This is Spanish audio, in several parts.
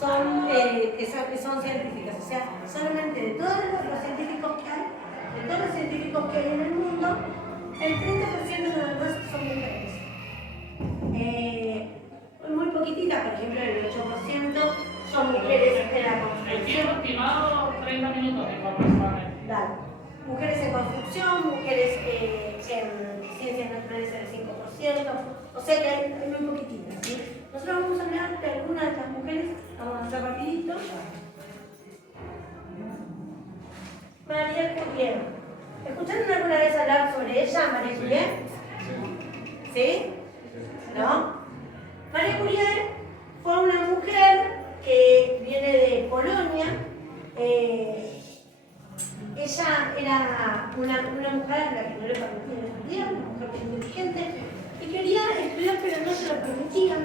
son científicas, o sea, solamente de todos los científicos que hay en el mundo, el 30% nada más son mujeres. Muy poquititas, por ejemplo, el 8% son mujeres en la construcción. El tiempo estimado, 30 minutos de información. Dale. Mujeres en construcción, mujeres en ciencias naturales el 5%, o sea que hay muy poquititas, ¿sí? Nosotros vamos a hablar de algunas de las mujeres, vamos a hacer rapidito. María Curie. ¿Escucharon alguna vez hablar sobre ella, María Curie? ¿Sí? ¿No? María Curie fue una mujer que viene de Polonia. Ella era una mujer a la que no le permitían estudiar, una mujer muy inteligente, y quería estudiar pero no se lo permitían.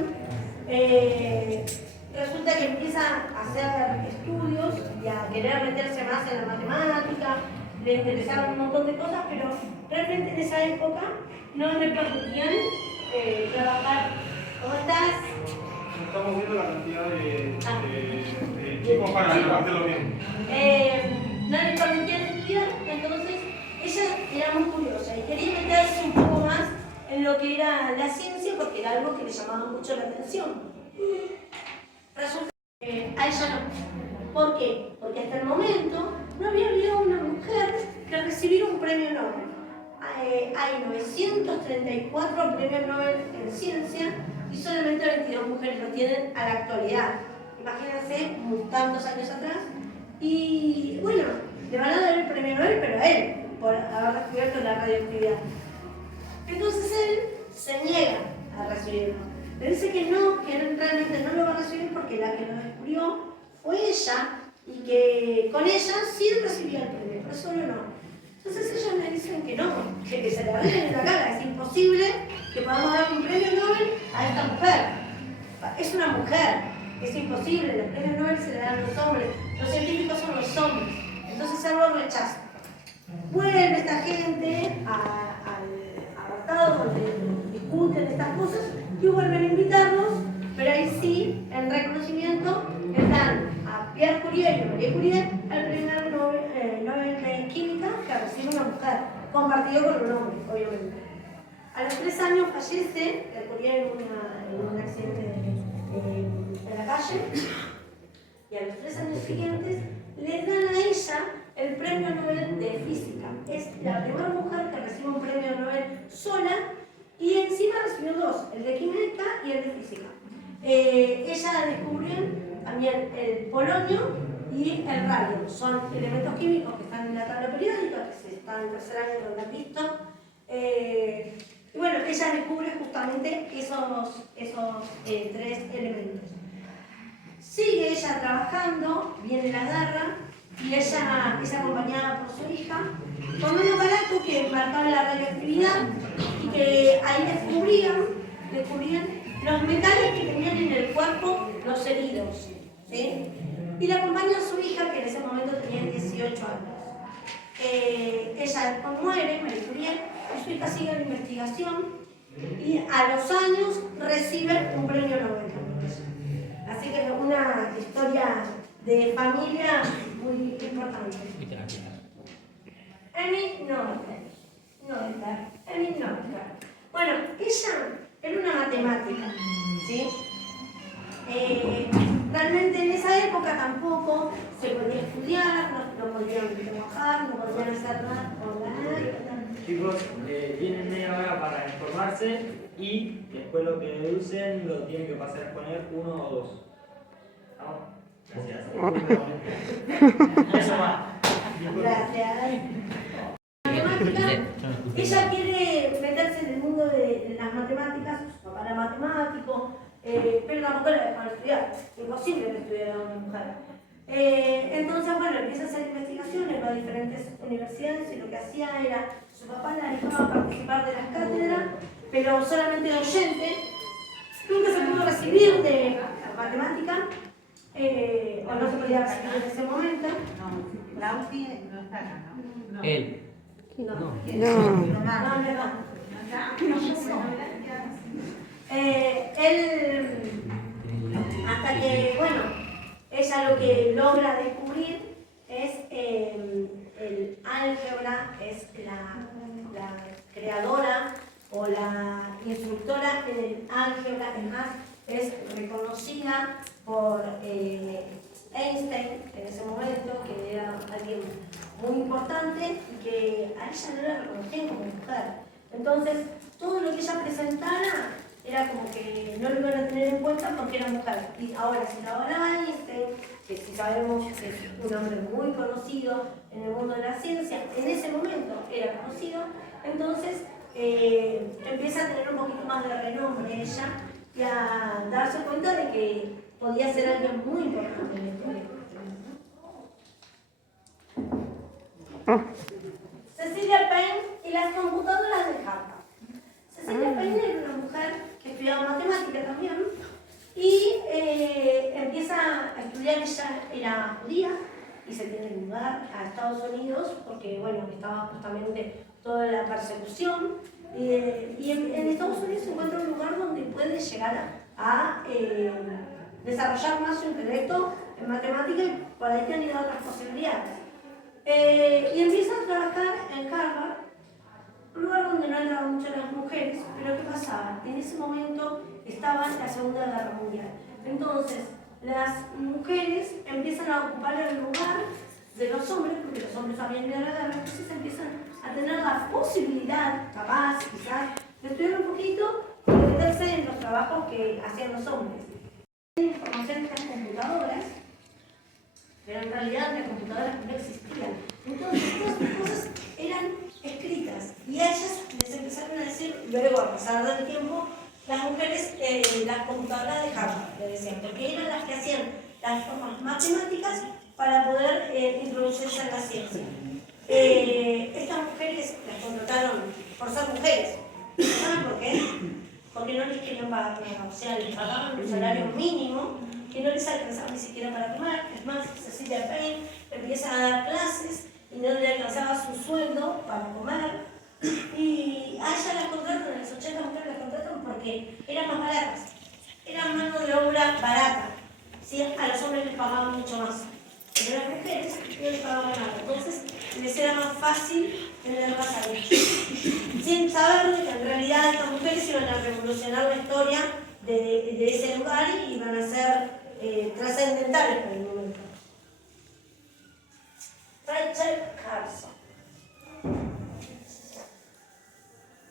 Resulta que empieza a hacer estudios y a querer meterse más en la matemática, le interesaban un montón de cosas, pero realmente en esa época no le permitían trabajar. ¿Cómo estás? Estamos viendo la cantidad de chicos para hacerlo bien. No le permitían estudiar, entonces ella era muy curiosa y quería meterse un poco más en lo que era la ciencia porque era algo que le llamaba mucho la atención. Resulta que a ella no. ¿Por qué? Porque hasta el momento no había habido una mujer que recibiera un premio Nobel. Hay 934 premios Nobel en ciencia y solamente 22 mujeres lo tienen a la actualidad. Imagínense, tantos años atrás. Y bueno, le van a dar el premio Nobel, pero a él, por haber descubierto la radioactividad. Entonces él se niega a recibirlo. Le dice que no, que realmente no lo va a recibir porque la que lo descubrió fue ella y que con ella sí recibía el premio, pero solo no. Entonces ellos me dicen que no, que se le va en la cara, es imposible que podamos dar un premio Nobel a esta mujer. Es una mujer, es imposible, los premios Nobel se le dan a los hombres, los científicos son los hombres, entonces él lo rechaza. Vuelve esta gente al apartado donde discuten estas cosas y vuelven a invitarnos, pero ahí sí, en reconocimiento, les dan a Pierre Curie y a Marie Curie el primer Nobel de Química que recibe una mujer, compartido con un hombre, obviamente. A los 3 años fallece Curie en un accidente en la calle, y a los 3 años siguientes le dan a ella el premio Nobel de Física. Es la primera mujer que recibe un premio Nobel sola y encima recibió 2, el de Química y el de Física. Ella descubrió también el polonio y el radio. Son elementos químicos que están en la tabla periódica, que se están en tercer año, lo han visto. Y bueno, ella descubre justamente esos 3 elementos. Sigue ella trabajando, viene la guerra, y ella es acompañada por su hija con un aparato que marcaba la radioactividad y que ahí descubrían los metales que tenían en el cuerpo los heridos, ¿sí? Y la acompaña a su hija, que en ese momento tenía 18 años. Ella muere, Marie Curie, y su hija sigue la investigación y a los años recibe un premio Nobel. Así que es una historia de familia muy importante. Emmy Noether. Bueno, ella era una matemática, ¿sí? Realmente en esa época tampoco se podía estudiar, no podían trabajar, no podían hacer nada con la nada. Chicos, tienen media hora para informarse y después lo que deducen lo tienen que pasar a exponer 1 o 2. ¿Vamos? Gracias. Eso va. Gracias. Matemática, ella quiere meterse en el mundo de las matemáticas, su papá era matemático, pero tampoco la dejaron estudiar, imposible que estudiara una mujer. Entonces, bueno, empieza a hacer investigaciones, va a diferentes universidades y lo que hacía era, su papá la dejaba participar de las cátedras, pero solamente docente, nunca se pudo recibir de matemática, o no se podía recibir en ese momento. No, la UCI no está acá, ¿no? Él. No. Él, hasta que, bueno, ella lo que logra descubrir es el álgebra, es la creadora o la instructora en el álgebra, además es reconocida por Einstein en ese momento, que era alguien muy importante y que a ella no la reconocían como mujer. Entonces, todo lo que ella presentara era como que no lo iban a tener en cuenta porque era mujer. Y ahora, si la avalaba Einstein, que si sabemos que es un hombre muy conocido en el mundo de la ciencia, en ese momento era conocido, entonces empieza a tener un poquito más de renombre ella y a darse cuenta de que podía ser alguien muy importante en la historia. Cecilia Payne y las computadoras de Harvard. Cecilia Payne era una mujer que estudiaba matemática también y empieza a estudiar, ella era judía y se tiene que mudar a Estados Unidos porque, bueno, estaba justamente toda la persecución y en Estados Unidos se encuentra un lugar donde puede llegar a desarrollar más su intelecto en matemática y por ahí tiene otras posibilidades. Y empieza a trabajar en Harvard, un lugar donde no entraban mucho las mujeres, pero ¿qué pasaba? En ese momento estaba la Segunda Guerra Mundial. Entonces, las mujeres empiezan a ocupar el lugar de los hombres, porque los hombres habían ido a la guerra, entonces empiezan a tener la posibilidad, capaz, quizás, de estudiar un poquito y de meterse en los trabajos que hacían los hombres. Información en estas computadoras, pero en realidad las computadoras no existían. Entonces, todas estas cosas eran escritas y a ellas les empezaron a decir, luego a pasar del tiempo, las mujeres, las computadoras de Harvard, le decían, porque eran las que hacían las formas matemáticas para poder introducirse en la ciencia. Estas mujeres las contrataron por ser mujeres. ¿Saben por qué? Porque no les querían pagar nada, o sea, les pagaban un salario mínimo que no les alcanzaba ni siquiera para comer. Es más, Cecilia Payne empieza a dar clases y no le alcanzaba su sueldo para comer. Y a ella las contratan, a las 80 mujeres las contratan porque eran más baratas. Eran mano de obra barata. ¿Sí? A los hombres les pagaban mucho más. Pero a las mujeres no les pagaban nada. Entonces les era más fácil tenerlas ahí. Sin saber que en realidad estas mujeres iban a revolucionar la historia de ese lugar y iban a ser trascendentales para el momento. Rachel Carson.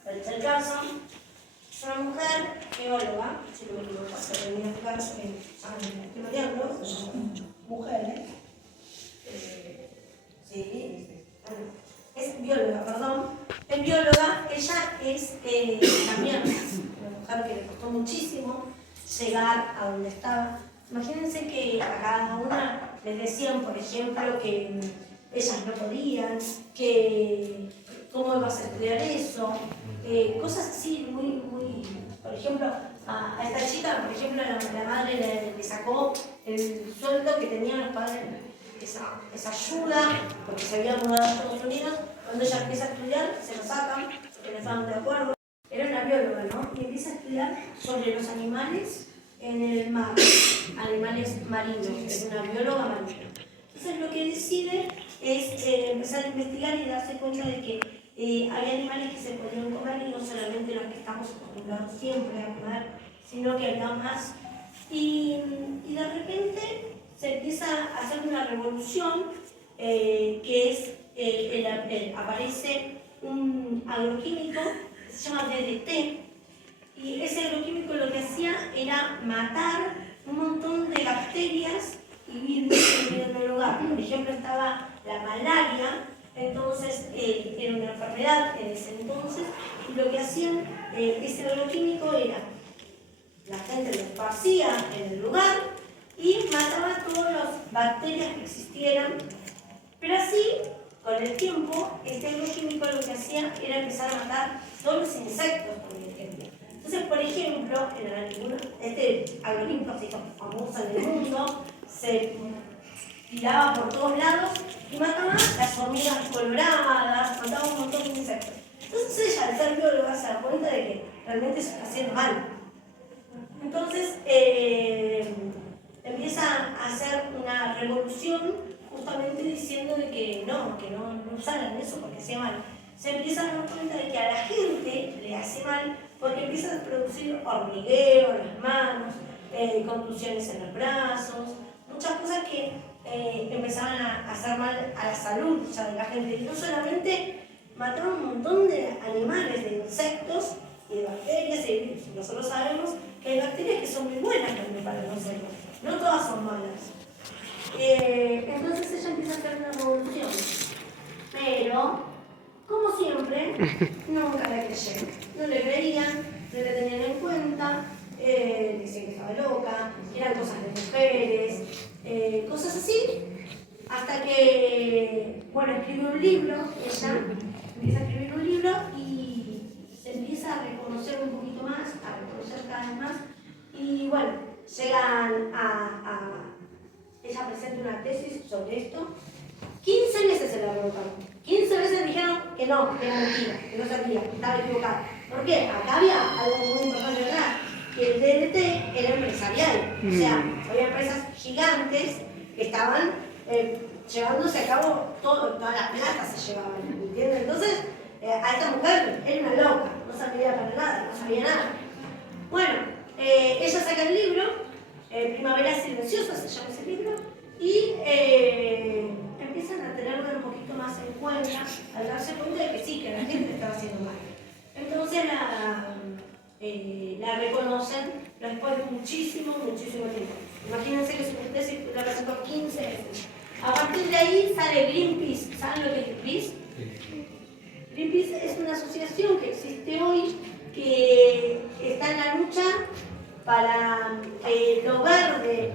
Rachel Carson es una mujer geóloga, si no me equivoco, se venía a fijar que estoy mareando, mujeres. Es bióloga, perdón. Es bióloga, ella es también una mujer que le costó muchísimo llegar a donde estaba. Imagínense que a cada una les decían, por ejemplo, que ellas no podían, que cómo ibas a estudiar eso, cosas así muy, por ejemplo, a esta chica, por ejemplo, la madre le sacó el sueldo que tenían los padres, esa ayuda, porque se había mudado a Estados Unidos. Cuando ella empieza a estudiar, se lo sacan, porque no estaban de acuerdo. Era una bióloga, ¿no? Y empieza a estudiar sobre los animales en el mar, animales marinos, es una bióloga marina. Entonces lo que decide es empezar a investigar y darse cuenta de que había animales que se podían comer y no solamente los que estamos acostumbrados siempre a comer, sino que había más. Y de repente se empieza a hacer una revolución que es, aparece un agroquímico que se llama DDT, y ese agroquímico lo que hacía era matar un montón de bacterias y virus que vivían en el lugar. Por ejemplo, estaba la malaria, entonces era una enfermedad en ese entonces, y lo que hacían ese agroquímico era, la gente lo esparcía en el lugar y mataba todas las bacterias que existieran, pero así, con el tiempo, este agroquímico lo que hacía era empezar a matar todos los insectos, por ejemplo. Entonces, por ejemplo, este agroquímico se hizo famoso en el mundo, se tiraba por todos lados y mataba las hormigas coloradas, mataba un montón de insectos. Entonces ella, al ser bióloga, se da cuenta de que realmente se está haciendo mal. Entonces empieza a hacer revolución justamente diciendo de que no usaran eso porque hacía mal. Se empiezan a dar cuenta de que a la gente le hace mal porque empiezan a producir hormigueo en las manos, contusiones en los brazos, muchas cosas que empezaban a hacer mal a la salud ya de la gente. Y no solamente mataron un montón de animales, de insectos y de bacterias, y nosotros sabemos que hay bacterias que son muy buenas también para nosotros, no todas son malas. Entonces ella empieza a hacer una revolución, pero como siempre, nunca la creyeron, no le creían, no le tenían en cuenta, decían que estaba loca, eran cosas de mujeres, cosas así, hasta que, bueno, escribió un libro, ella empieza a escribir un libro y se empieza a reconocer un poquito más, a reconocer cada vez más, y bueno, llegan ella presenta una tesis sobre esto. 15 veces se la rebotaron. 15 veces dijeron que no, que era mentira, que no servía, que estaba equivocada. ¿Por qué? Acá había algo muy importante detrás, que el DDT era empresarial. O sea, había empresas gigantes que estaban llevándose a cabo toda la plata se llevaban, ¿entiendes? Entonces, a esta mujer era una loca, no sabía para nada, no sabía nada. Bueno, ella saca el libro, Primavera Silenciosa se llama ese libro, y empiezan a tenerlo un poquito más en cuenta, al darse cuenta de que sí, que la gente estaba haciendo mal. Entonces la reconocen después de muchísimo tiempo. Imagínense que su tesis la presentó 15 veces. A partir de ahí sale Greenpeace. ¿Saben lo que es Greenpeace? Greenpeace es una asociación que existe hoy que está en la lucha para que lo verde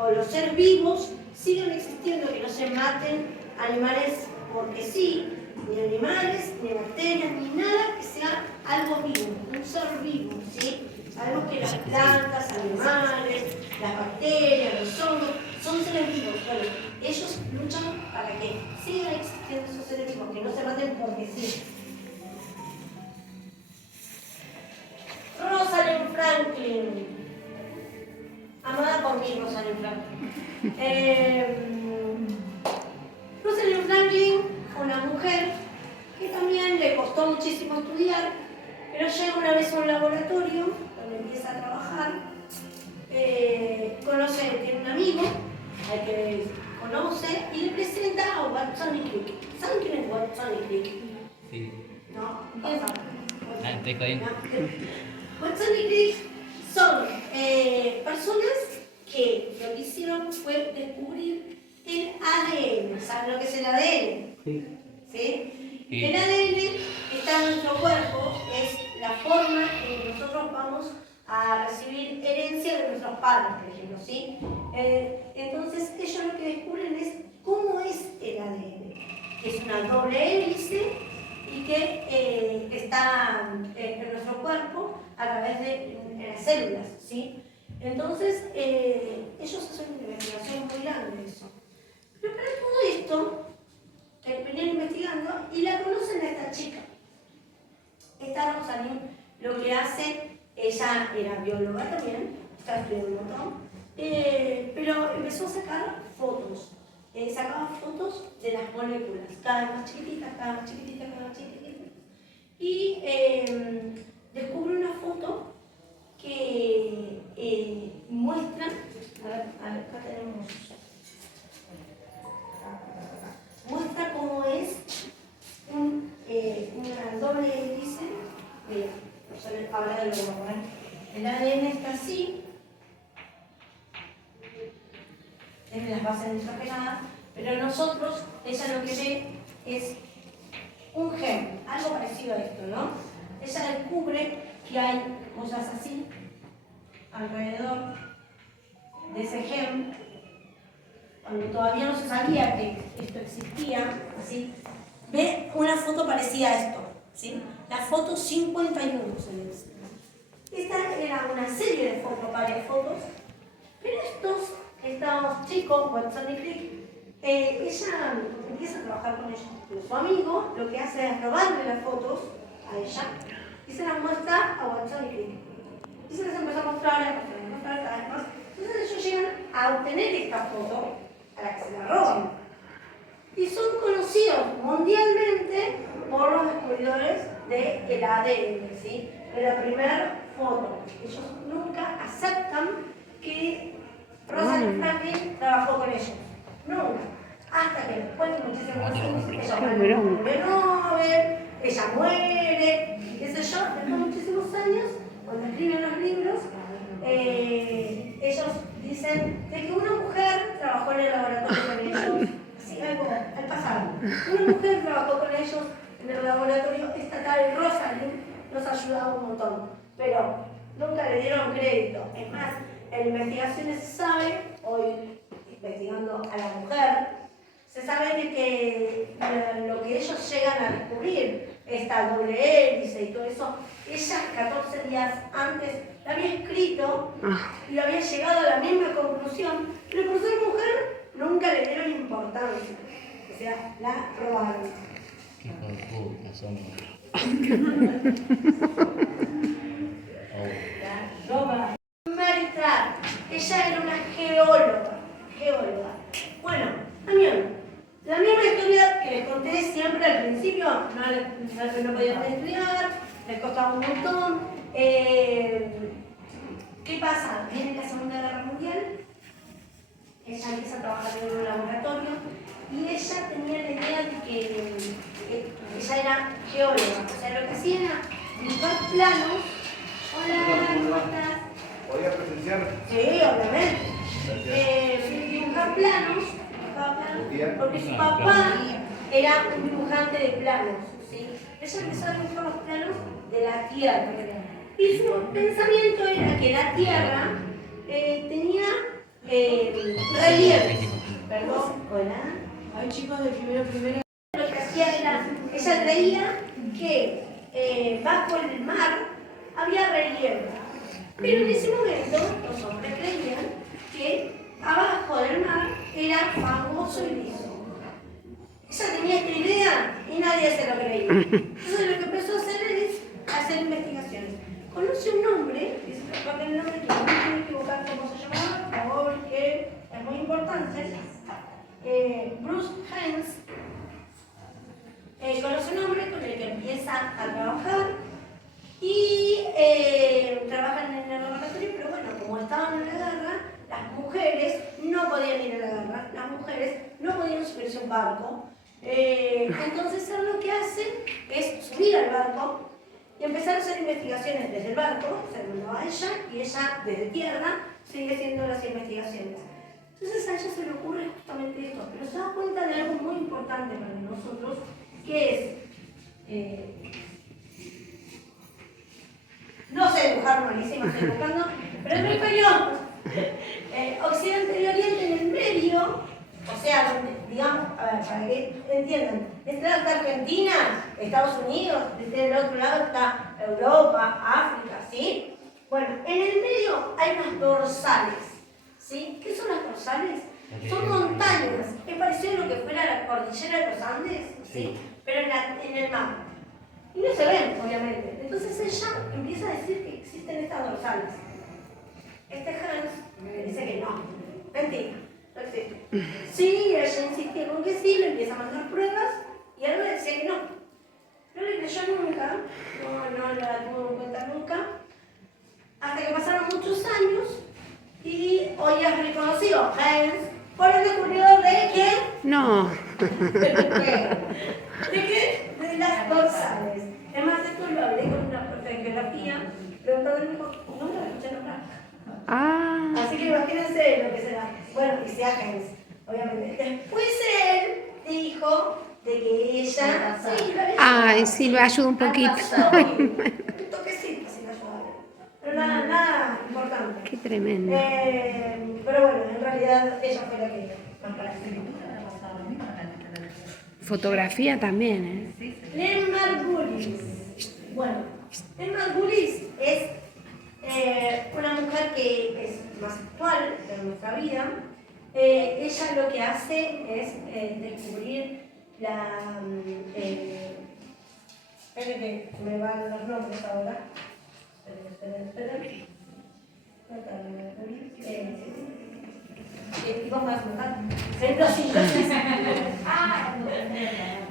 o los seres vivos sigan existiendo, que no se maten animales porque sí, ni animales, ni bacterias, ni nada que sea algo vivo, un ser vivo, ¿sí? Sabemos que las plantas, animales, las bacterias, los hongos, son seres vivos. Bueno, ellos luchan para que sigan existiendo esos seres vivos, que no se maten porque sí. Rosalind Franklin. Amada por mí, Rosalind Franklin. Rosalind Franklin fue una mujer que también le costó muchísimo estudiar, pero llega una vez a un laboratorio donde empieza a trabajar, tiene un amigo al que conoce y le presenta a Watson y Crick. ¿Saben quién es Watson y Crick? Sí. ¿No? ¿Quién sabe? Watson y Crick son personas que lo que hicieron fue descubrir el ADN. ¿Saben lo que es el ADN? Sí. ¿Sí? El ADN está en nuestro cuerpo, es la forma en que nosotros vamos a recibir herencia de nuestros padres, por ejemplo, ¿sí? Entonces ellos lo que descubren es cómo es el ADN, que es una doble hélice y que está en nuestro cuerpo a través de las células, ¿sí? Entonces ellos hacen una investigación muy grande de eso. Pero para todo esto, venían investigando y la conocen a esta chica. Esta Rosalind lo que hace, ella era bióloga también, estaba estudiando un montón, pero empezó a sacar fotos. Sacaba fotos de las moléculas, cada vez más chiquititas, cada vez más chiquititas, cada vez más chiquititas. Y descubre una foto que muestra, a ver, acá tenemos, muestra cómo es una doble hélice. Mira, ahora lo vamos a ver. El ADN está así, es de las bases nitrogenadas, pero nosotros, ella lo que ve es un gen, algo parecido a esto, ¿no? Ella descubre que hay cosas así alrededor de ese gen, cuando todavía no se sabía que esto existía, así, ve una foto parecida a esto, ¿sí? La foto 51 se le dice. Esta era una serie de fotos, varias fotos, pero estos chicos, Watson y Crick, ella empieza a trabajar con ellos. Pero su amigo lo que hace es robarle las fotos a ella y se las muestra a Watson y Crick. Y se les empezó a mostrar cada vez más. Entonces ellos llegan a obtener esta foto a la que se la roban. Y son conocidos mundialmente por los descubridores del ADN, ¿sí? De la primera foto. Ellos nunca aceptan que Rosalind Franklin trabajó con ellos. Nunca. Hasta que después de muchísimos años, ella gana el premio Nobel, ella muere, qué sé yo, después de muchísimos años, cuando escriben los libros, ellos dicen de que una mujer trabajó en el laboratorio con ellos, así algo al pasado. Una mujer trabajó con ellos en el laboratorio estatal Rosalind, nos ayudaba un montón, pero nunca le dieron crédito. Es más, en investigaciones se sabe, hoy investigando a la mujer, se sabe de que lo que ellos llegan a descubrir, esta doble hélice y todo eso, ella 14 días antes lo había escrito y lo había llegado a la misma conclusión, pero por ser mujer nunca le dieron importancia. O sea, la robaron. Qué hijo de puta somos. La robaron. Mary Trapp, ella era una geóloga. Bueno, la misma historia que les conté siempre al principio, no podían estudiar, les costaba un montón. ¿Qué pasa? Viene la Segunda Guerra Mundial, ella empieza a trabajar en un laboratorio y ella tenía la idea de que ella era geóloga, o sea, lo que hacía era dibujar planos. Hola, ¿cómo estás? ¿Podía presenciar? Sí, obviamente. Dibujar planos, porque su papá era un dibujante de planos, ¿sí? Ella empezó a dibujar los planos de la Tierra. Y su pensamiento era que la Tierra tenía relieves. Perdón, hola. Ay, chicos, de primero. Lo que hacía era, ella creía que bajo el mar había relieve. Pero en ese momento los hombres creían que abajo del mar era fangoso y liso. Ella tenía esta idea y nadie se lo creía. Entonces lo que empezó a hacer es hacer investigaciones. Conoce un nombre, dice papá que el nombre que no me quiero equivocar cómo se llamaba, por favor, que es muy importante. Bruce Hens conoce un hombre con el que empieza a trabajar y trabajan en el laboratorio, pero bueno, como estaban en la guerra, las mujeres no podían ir a la guerra, las mujeres no podían subirse a un barco. Entonces él lo que hace es subir al barco y empezar a hacer investigaciones desde el barco, se lo mandó a ella, y ella desde tierra sigue haciendo las investigaciones. Entonces a ella se le ocurre justamente esto, pero se da cuenta de algo muy importante para nosotros, que es, no sé dibujar malísima, estoy buscando, pero es muy feo. Occidente y Oriente en el medio, o sea, donde, digamos, a ver, para que entiendan, de este lado está Argentina, Estados Unidos, desde el otro lado está Europa, África, ¿sí? Bueno, en el medio hay unas dorsales, ¿sí? ¿Qué son las dorsales? Son montañas, es parecido a lo que fuera la cordillera de los Andes, ¿sí? Pero en el mar. Y no se ven, obviamente. Entonces ella empieza a decir que existen estas dorsales. Este Hans me dice que no. Mentira, no existe. Sí, ella insistía con que sí, le empieza a mandar pruebas y él me decía que no. No le creyó nunca, no la tuvo en cuenta nunca. Hasta que pasaron muchos años y hoy es reconocido Hans por el descubridor de ¿quién? No. ¿De qué? De las dorsales. Es más, esto lo hablé con una profe de geografía, preguntándole, no me lo escuché nombrar. Ah. Así que imagínense lo que será. Bueno, y sea Hans, obviamente. Después él dijo de que ella... Sí, Ay, sí, lo ayuda un poquito. Un toquecito, sí, lo ayuda. Pero nada importante. Qué tremendo. Pero bueno, en realidad ella fue la que más practicó. Fotografía también, ¿eh? Lynn Margulis. Bueno, Lynn Margulis es una mujer que es más actual de nuestra vida. Ella lo que hace es descubrir la... esperen que me van los nombres ahora. Esperen. Vos me vas a matar. Endosimbiosis.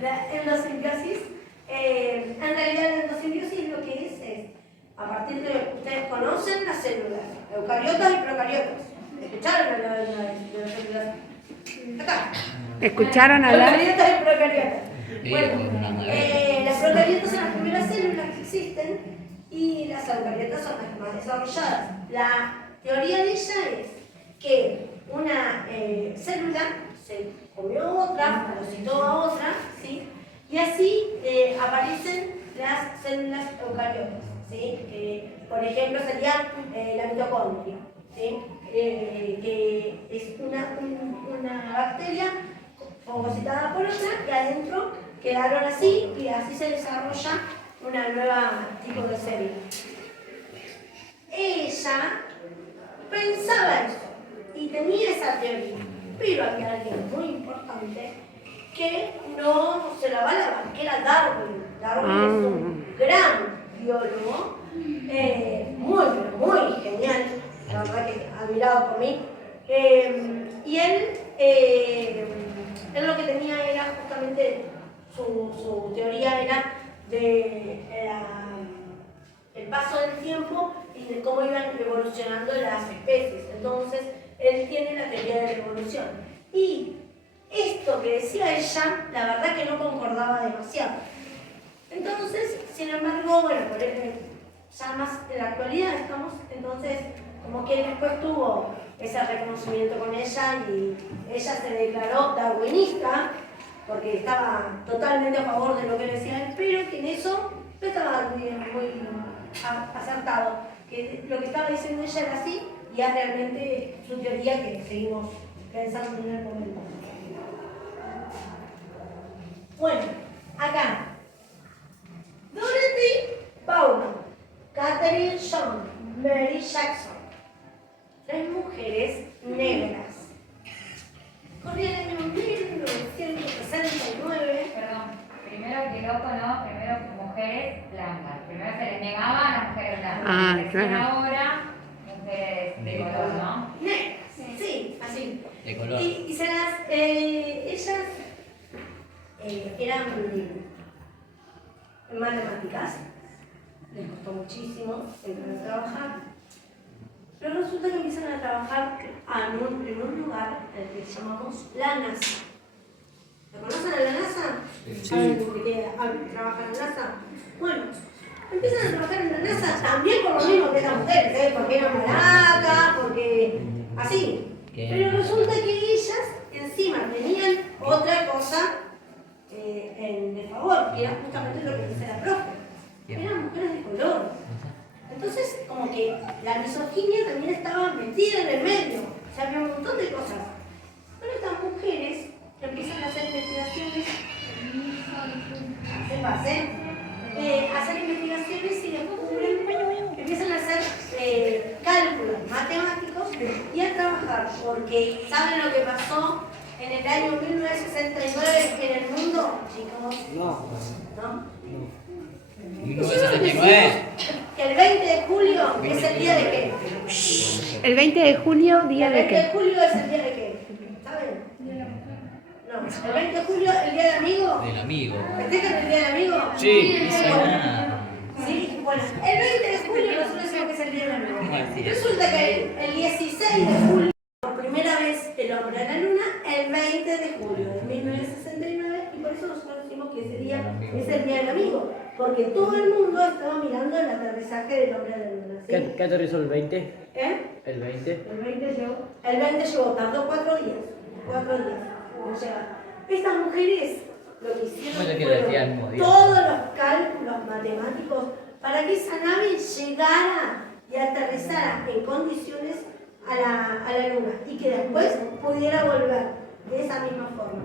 La endosimbiosis. En realidad la endosimbiosis lo que es, a partir de, ustedes conocen las células, eucariotas y procariotas. ¿Escucharon hablar de las células? Acá. ¿Escucharon hablar? Eucariotas y procariotas. Sí, Bueno, una maravilla. las procariotas son las primeras células que existen y las eucariotas son las más desarrolladas. La teoría de ella es que una célula se comió otra, fagocitó a otra, ¿sí? Y así aparecen las células eucariotas, ¿sí? Que, por ejemplo, sería la mitocondria, ¿sí? Que es una bacteria fagocitada por otra y adentro quedaron así y así se desarrolla una nueva tipo de célula. Ella pensaba eso y tenía esa teoría, pero había alguien muy importante que no se la valaba, que era Darwin. Darwin es un gran biólogo, muy genial, la verdad que admirado por mí. Y él lo que tenía era justamente, su teoría era de el paso del tiempo y de cómo iban evolucionando las especies. Entonces, él tiene la teoría de la evolución. Y esto que decía ella, la verdad que no concordaba demasiado. Entonces, sin embargo, bueno, ya más en la actualidad estamos, entonces, como que después tuvo ese reconocimiento con ella y ella se declaró darwinista, porque estaba totalmente a favor de lo que decía él, pero que en eso no estaba muy acertado, que lo que estaba diciendo ella era así y es realmente su teoría que seguimos pensando en el momento. Bueno, acá, Dorothy Bowman, Katherine John, Mary Jackson, 3 mujeres negras. Corría el año 1969. Perdón, primero que loco, ¿no? Primero mujeres blancas. Primero se les negaba a las mujeres blancas. Ah, Recién claro. ahora, mujeres de color, ¿no? Negras, sí, así. De color. Y se las, ellas eran matemáticas, les costó muchísimo entrar a trabajar, pero resulta que empiezan a trabajar en un lugar que llamamos la NASA. ¿La conocen a la NASA? ¿Saben de qué trabajan en la NASA? Bueno, empiezan a trabajar en la NASA también por lo mismo que esas mujeres, porque eran maracas, porque así. Pero resulta que ellas encima tenían otra cosa de favor, que era justamente lo que dice la profe. Eran mujeres de color. Entonces, como que la misoginia también estaba metida en el medio. O sea, había un montón de cosas. Pero estas mujeres empiezan a hacer investigaciones, hacer investigaciones y descubren, empiezan a hacer cálculos matemáticos y a trabajar, porque ¿saben lo que pasó en el año 1969 en el mundo, chicos? No. ¿No? 1969. Que el 20 de julio es el día de qué. El 20 de julio, ¿día El de 20 de qué? julio es el día de qué. ¿Saben? No, el 20 de julio el día del amigo. Del amigo. ¿Festejan el día del amigo? Sí. Sí, bueno, el 20 de julio nosotros decimos que es el día del amigo. Resulta que el 16 de julio, por primera vez el hombre en la luna, el 20 de julio de 1969, y por eso nosotros decimos que ese día es el día del amigo, porque todo el mundo estaba mirando el aterrizaje del hombre en la luna. ¿Sí? ¿Qué aterrizó el 20? ¿Eh? ¿El 20? El 20 llegó, tardó 4 días. 4 días. No llega. Estas mujeres lo que hicieron Bueno, que lo fueron hacían al mismo día. todos los cálculos matemáticos para que esa nave llegara y aterrizara en condiciones a la luna y que después pudiera volver de esa misma forma.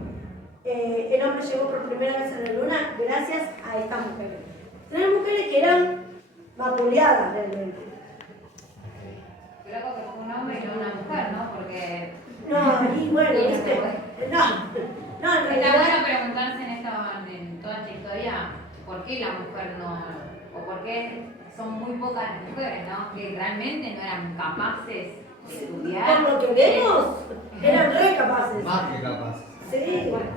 El hombre llegó por primera vez a la luna gracias a estas mujeres. 3 mujeres que eran vapuleadas realmente. Creo que fue un hombre y no una mujer, ¿no? Porque No, y bueno, ¿viste? No, en está realidad. bueno preguntarse en toda esta historia, ¿por qué la mujer no? O por qué son muy pocas las mujeres, ¿no? Que realmente no eran capaces. O de estudiar. Por lo que vemos, eran re capaces. Más que capaz. Sí, bueno.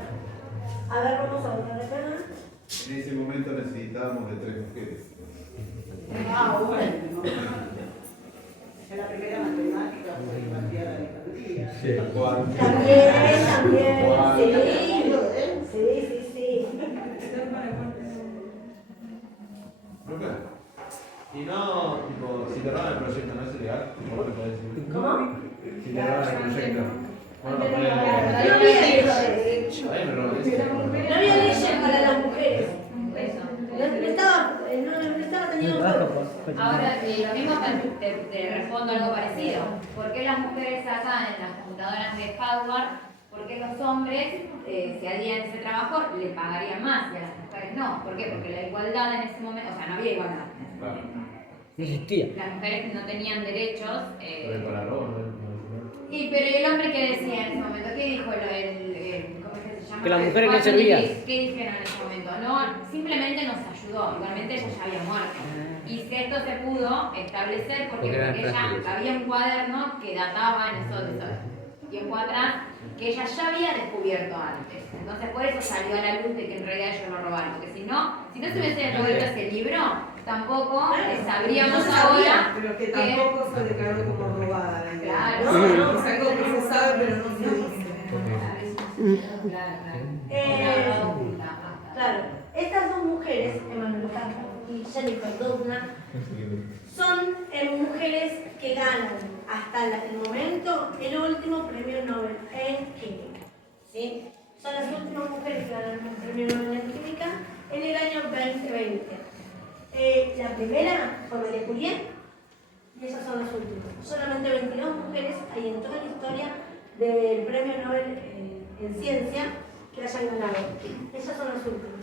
A ver, vamos a volver acá. En ese momento necesitábamos de 3 mujeres. Ah, bueno. En la primera matemática fue planteada la dictadura. Sí. Juan. También, Juan. sí. Profe, y no, tipo, si te roban el proyecto, ¿no es ilegal? ¿Cómo te puedes decir? ¿Cómo? Si te roban el proyecto. Bueno, No ponele- había eso. Ahí me roban eso. No había leyes para las mujeres. Eso. No estaba teniendo en cuenta. Ahora, lo mismo te respondo algo parecido. ¿Por qué las mujeres sacan en las computadoras de hardware? ¿Por qué los hombres, si harían ese trabajo, le pagarían más y a las mujeres no? ¿Por qué? Porque la igualdad en ese momento, o sea, no había igualdad en ese Claro. momento. No existía. Las mujeres no tenían derechos. Pero para robo, ¿no? Pero ¿y el hombre qué decía en ese momento? ¿Qué dijo ¿cómo es que se llama? Que las mujeres no El servían. ¿Qué dijeron en ese momento? No, simplemente nos ayudó. Igualmente ella ya había muerto. Y si esto se pudo establecer porque eran ella frágiles. había un cuaderno que databa en eso tiempo atrás que ella ya había descubierto antes. Entonces por eso salió a la luz de que en realidad ellos lo robaron. Porque si no se hubiese devuelto ese libro, tampoco sabríamos ahora Pero que tampoco se declaró como robada la idea. Claro. Es algo que se sabe, pero no se dice. Claro, estas dos mujeres, Emmanuel Kant y Jennifer Doudna, son mujeres que ganan hasta el momento el último premio Nobel en química. ¿Sí? Son las últimas mujeres que ganan el premio Nobel en química en el año 2020. La primera fue Marie Curie y esas son las últimas. Solamente 22 mujeres hay en toda la historia del premio Nobel en ciencia que hayan ganado. Esas son las últimas.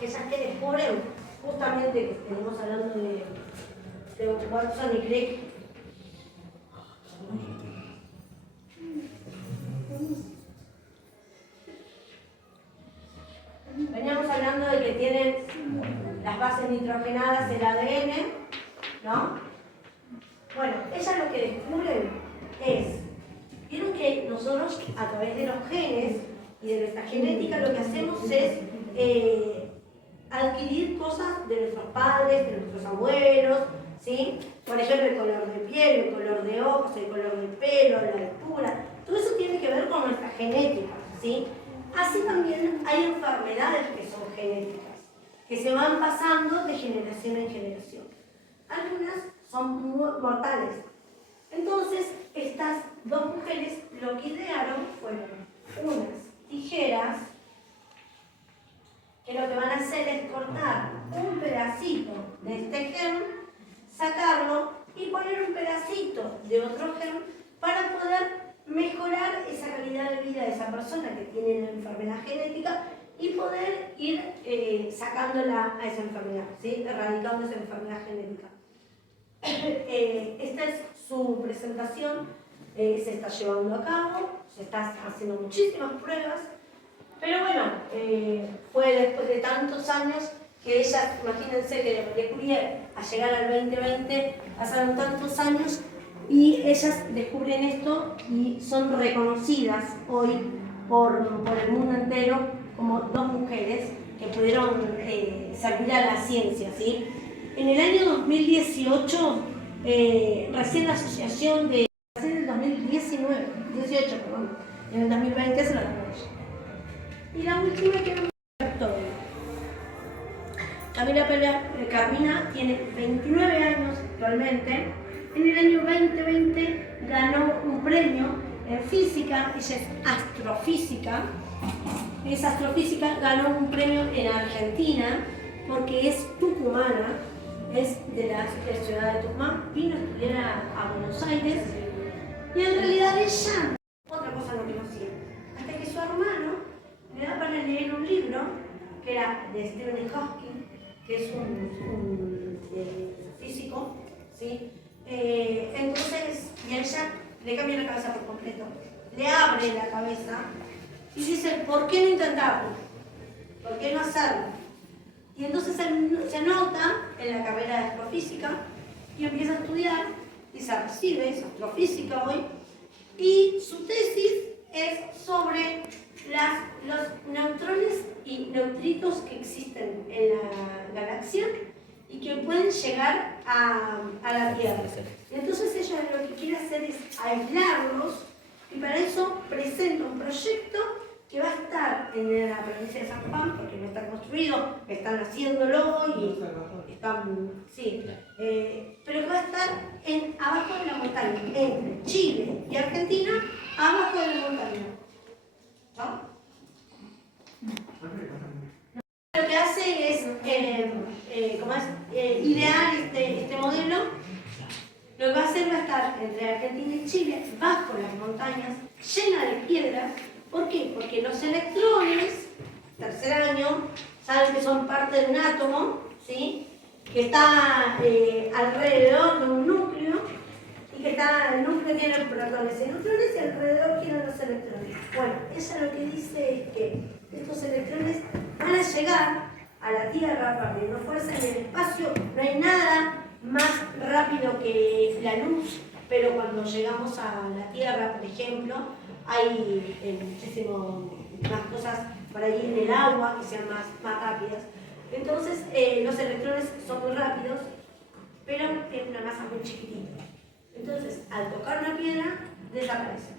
Esas que descubren justamente que estamos hablando de Watson y Crick. Veníamos hablando de que tienen las bases nitrogenadas, el ADN, ¿no? Bueno, ellas lo que descubren es, vieron que nosotros a través de los genes y de nuestra genética lo que hacemos es adquirir cosas de nuestros padres, de nuestros abuelos, ¿sí? Por ejemplo, el color de piel, el color de ojos, el color de pelo, la altura, todo eso tiene que ver con nuestra genética, ¿sí? Así también hay enfermedades que son genéticas, que se van pasando de generación en generación. Algunas son mortales. Entonces, estas dos mujeres lo que idearon fueron unas tijeras que lo que van a hacer es cortar un pedacito de este gen, sacarlo y poner un pedacito de otro gen para poder mejorar esa calidad de vida de esa persona que tiene la enfermedad genética y poder ir sacándola a esa enfermedad, ¿sí? Erradicando esa enfermedad genética. Esta es su presentación, se está llevando a cabo, se están haciendo muchísimas pruebas, pero bueno, fue después de tantos años que ellas, imagínense que de Marie Curie a llegar al 2020 pasaron tantos años y ellas descubren esto y son reconocidas hoy por el mundo entero como dos mujeres que pudieron servir a la ciencia, ¿sí? En el año 2018, recién la asociación de... Recién en el 2019, 18, perdón, en el 2020 se lo ganó ella. Y la última que vamos a ver todo. Carmina tiene 29 años actualmente. En el año 2020 ganó un premio en física, ella es astrofísica. Es astrofísica, ganó un premio en Argentina porque es tucumana, es de la ciudad de Tucumán, vino a estudiar a Buenos Aires y en realidad ella otra cosa no conocía. Hasta que su hermano le da para leer un libro que era de Stephen Hawking, que es un físico, ¿sí? Entonces, y a ella le cambia la cabeza por completo, le abre la cabeza y dice, ¿por qué no intentarlo? ¿Por qué no hacerlo? Y entonces se anota en la carrera de astrofísica y empieza a estudiar y y se recibe, es astrofísica hoy, y su tesis es sobre los neutrones y neutrinos que existen en la galaxia y que pueden llegar a la Tierra. Y entonces ella lo que quiere hacer es aislarlos y para eso presenta un proyecto que va a estar en la provincia de San Juan, porque no está construido, están haciéndolo y están, sí, pero que va a estar abajo de la montaña, entre Chile y Argentina, abajo de la montaña. ¿No? Lo que hace es, idear este modelo. Lo que va a hacer va a estar entre Argentina y Chile, bajo las montañas, llena de piedras. ¿Por qué? Porque los electrones, tercer año, saben que son parte de un átomo, ¿sí? Que está alrededor de un núcleo y que el núcleo tiene protones y neutrones y alrededor tienen los electrones. Bueno, ella lo que dice es que estos electrones van a llegar a la Tierra perdiendo fuerza en el espacio. No hay nada más rápido que la luz, pero cuando llegamos a la Tierra, por ejemplo, hay muchísimo más cosas por ahí en el agua que sean más rápidas. Entonces, los electrones son muy rápidos, pero tienen una masa muy chiquitita. Entonces, al tocar una piedra, desaparecen.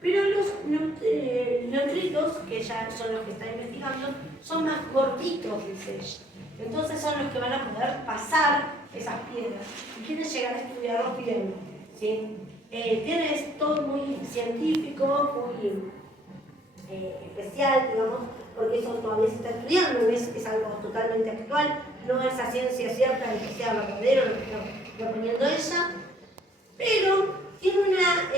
Pero los neutrinos, que ya son los que está investigando, son más gorditos, dice ella. Entonces son los que van a poder pasar esas piedras y quieren llegar a estudiarlos bien, ¿sí? Tiene todo muy científico, muy especial, digamos, porque eso todavía se está estudiando, es algo totalmente actual, no es la ciencia cierta de que sea verdadero lo que está proponiendo ella, pero tiene una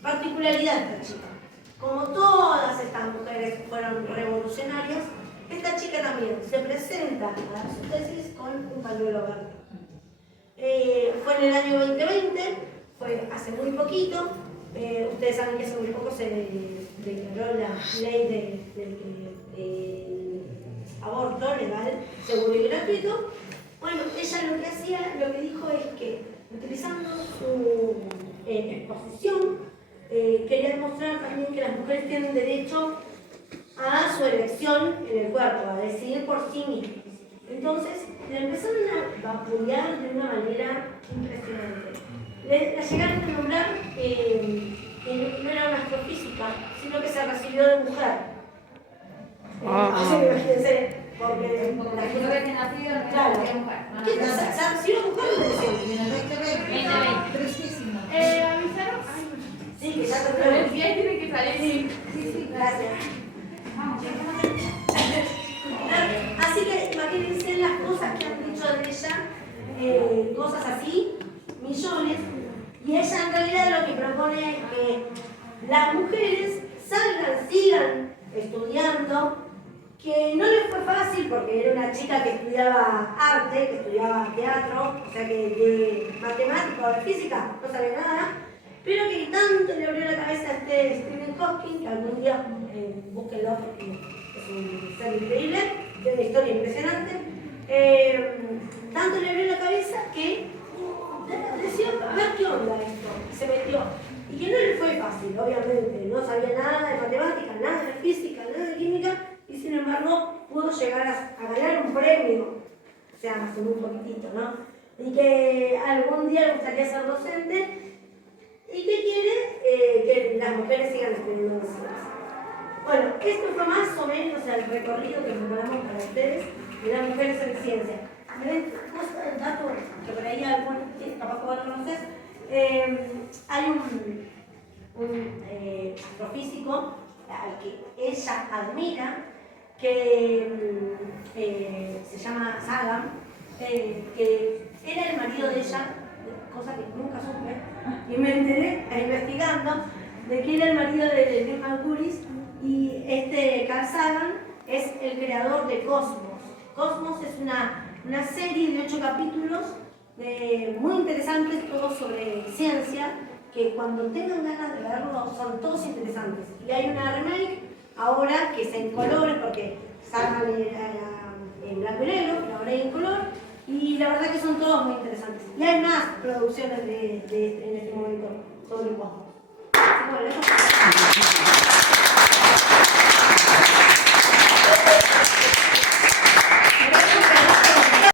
particularidad esta chica. Como todas estas mujeres fueron revolucionarias, esta chica también se presenta a dar su tesis con un pañuelo verde. Fue en el año 2020, fue hace muy poquito. Ustedes saben que hace muy poco se declaró la ley de aborto legal, seguro y gratuito. Bueno, ella lo que hacía, lo que dijo es que utilizando su exposición, quería demostrar también que las mujeres tienen derecho a su elección en el cuerpo, a decidir por sí mismas. Entonces, la empezaron a vapulear de una manera impresionante. La llegaron a nombrar, no era una astrofísica, sino que se recibió de mujer. Imagínense, porque Porque la que recién nacido no claro. es mujer. ¿Qué pasa? ¿Se recibió de mujer o de decir? En el 2020. Precisísimo. ¿Avisaron? Sí, que ya Pero el se día tiene que salir. Sí, gracias. Así que imagínense las cosas que han dicho de ella, cosas así, millones, y ella en realidad lo que propone es que las mujeres sigan estudiando, que no les fue fácil porque era una chica que estudiaba arte, que estudiaba teatro, o sea que de matemática o de física no sabía nada, pero que tanto le abrió la cabeza a Stephen Hawking, que algún día búsquenlo porque es un ser increíble, tiene una historia impresionante, tanto le abrió la cabeza que decidió a ver qué onda esto, y se metió. Y que no le fue fácil, obviamente, no sabía nada de matemáticas, nada de física, nada de química, y sin embargo pudo llegar a ganar un premio, o sea, hace muy poquitito, ¿no? Y que algún día le gustaría ser docente, y que quiere que las mujeres sigan estudiando ciencia. Bueno, esto fue más o menos el recorrido que preparamos para ustedes de las mujeres en ciencia. ¿Me ven? Un dato que por ahí algunos, capaz que vos no conocés, hay un astrofísico al que ella admira, que se llama Sagan, que era el marido de ella, cosa que nunca supe, y me enteré investigando de que era el marido de Neil Margulis, y Carl Sagan es el creador de Cosmos. Cosmos es una serie de 8 capítulos muy interesantes, todos sobre ciencia, que cuando tengan ganas de verlo son todos interesantes. Y hay una remake ahora que es en colores, porque Sagan era en blanco y negro, pero ahora hay en color, Y la verdad que son todos muy interesantes. Y hay más producciones en este momento sobre Cuauhtémoc. Bueno, eso